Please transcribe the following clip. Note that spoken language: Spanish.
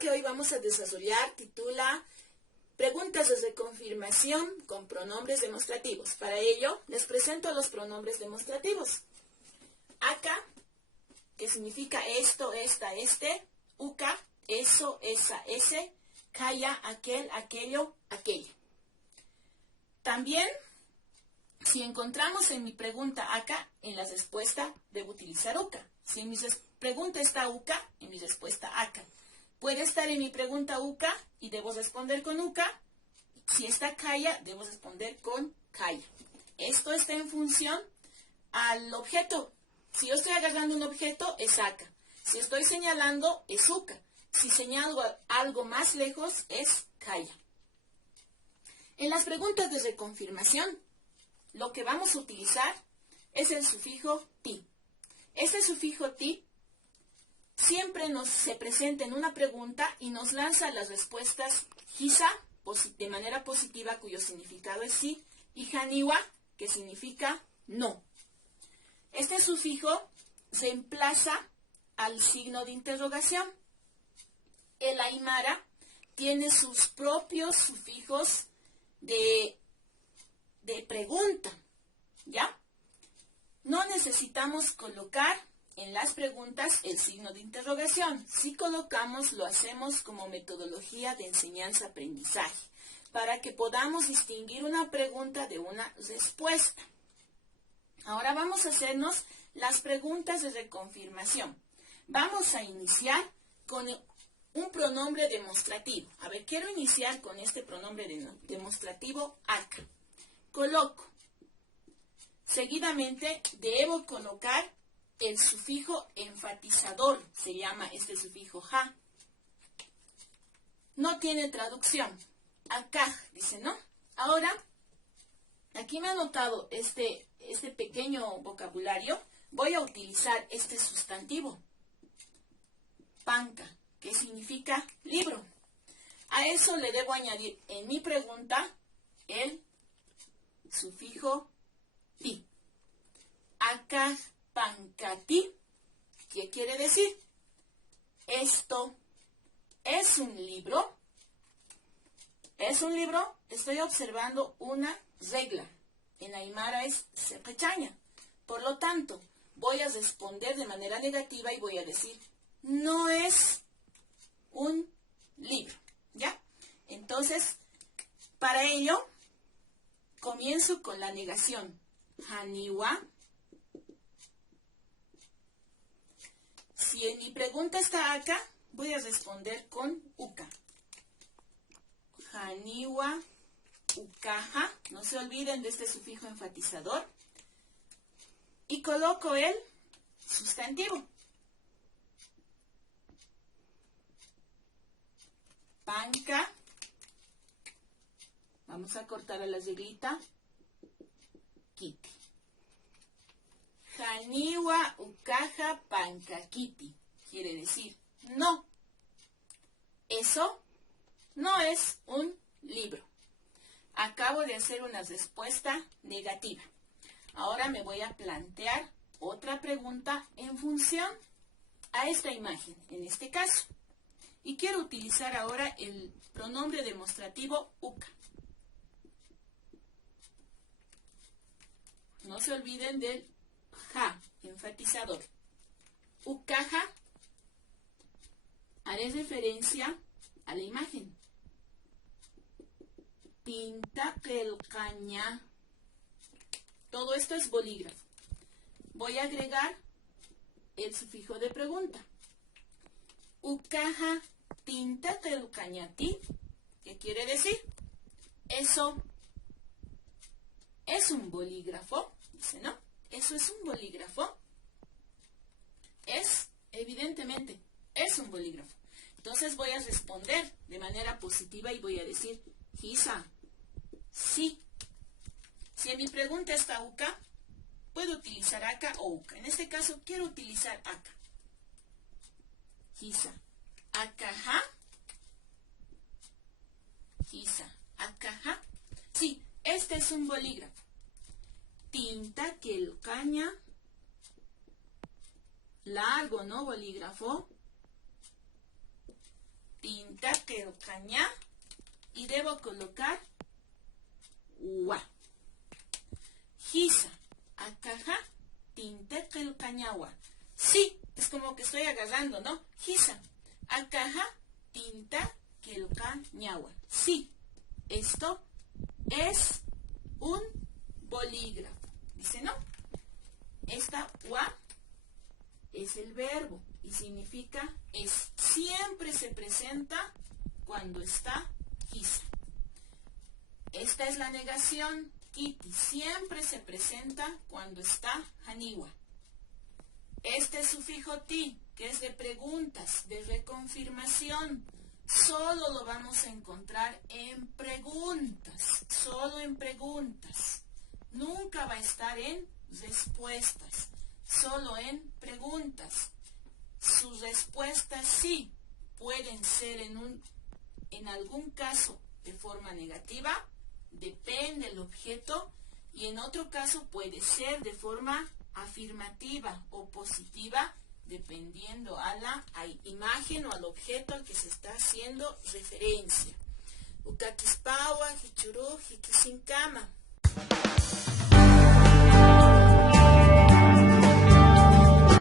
que hoy vamos a desarrollar titula Preguntas de reconfirmación con pronombres demostrativos. Para ello, les presento los pronombres demostrativos. Acá, que significa esto, esta, este. Uca, eso, esa, ese. Calla, aquel, aquello, aquella. También, si encontramos en mi pregunta acá, en la respuesta debo utilizar uca. Si en mi pregunta está uca, en mi respuesta acá. Puede estar en mi pregunta uca y debo responder con uca. Si está calla, debo responder con calla. Esto está en función al objeto. Si yo estoy agarrando un objeto, es acá. Si estoy señalando, es uca. Si señalo algo más lejos, es calla. En las preguntas de reconfirmación, lo que vamos a utilizar es el sufijo ti. Este sufijo ti siempre se presenta en una pregunta y nos lanza las respuestas hisa, de manera positiva, cuyo significado es sí, y haniwa, que significa no. Este sufijo reemplaza al signo de interrogación. El aymara tiene sus propios sufijos de pregunta, ¿ya? No necesitamos colocar en las preguntas el signo de interrogación. Si colocamos, lo hacemos como metodología de enseñanza-aprendizaje, para que podamos distinguir una pregunta de una respuesta. Ahora vamos a hacernos las preguntas de reconfirmación. Vamos a iniciar con un pronombre demostrativo. A ver, quiero iniciar con este pronombre demostrativo acá. Coloco. Seguidamente debo colocar el sufijo enfatizador, se llama este sufijo ja. No tiene traducción. Acá, dice, ¿no? Ahora, aquí me he anotado este pequeño vocabulario. Voy a utilizar este sustantivo. Panca, que significa libro. A eso le debo añadir en mi pregunta el sufijo ti. Acá, pancati, ¿qué quiere decir? Esto es un libro. ¿Es un libro? Estoy observando una regla. En aymara es sepechaña. Por lo tanto, voy a responder de manera negativa y voy a decir, no es un libro. ¿Ya? Entonces, para ello, comienzo con la negación. Haniwa. Si en mi pregunta está acá, voy a responder con uka. Haniwa, ukaja. No se olviden de este sufijo enfatizador. Y coloco el sustantivo. Panca. Vamos a cortar a la reglita. Kiti. Haniwa ukaja pankakiti. Quiere decir, no. Eso no es un libro. Acabo de hacer una respuesta negativa. Ahora me voy a plantear otra pregunta en función a esta imagen, en este caso. Y quiero utilizar ahora el pronombre demostrativo uka. No se olviden del ja, enfatizador. Ukaja, haré referencia a la imagen. Tinta caña. Todo esto es bolígrafo. Voy a agregar el sufijo de pregunta. Ukaja tinta cañati. ¿Qué quiere decir? Eso es un bolígrafo. Dice, ¿no? ¿Eso es un bolígrafo? Evidentemente, es un bolígrafo. Entonces voy a responder de manera positiva y voy a decir, hisa, sí. Si en mi pregunta está uka, puedo utilizar aka o uka. En este caso, quiero utilizar aka. Hisa, akaja. Hisa, akaja. Sí, este es un bolígrafo. Tinta caña. Largo, ¿no? Bolígrafo. tinta qillqaña y debo colocar wa. Hisa, akaja, tinta qillqañawa. Sí, es como que estoy agarrando, ¿no? Hisa, akaja, tinta qillqañawa. Sí, esto es un bolígrafo. Dice, ¿no? Esta wa es el verbo y significa es. Siempre se presenta cuando está hisa. Esta es la negación, kiti. Siempre se presenta cuando está haniwa. Este sufijo ti, que es de preguntas, de reconfirmación, solo lo vamos a encontrar en preguntas, solo en preguntas. Nunca va a estar en respuestas, solo en preguntas. Sus respuestas sí pueden ser en algún caso de forma negativa, depende del objeto, y en otro caso puede ser de forma afirmativa o positiva, dependiendo a la imagen o al objeto al que se está haciendo referencia. Ukakispawa, hichuru, hikisinkama.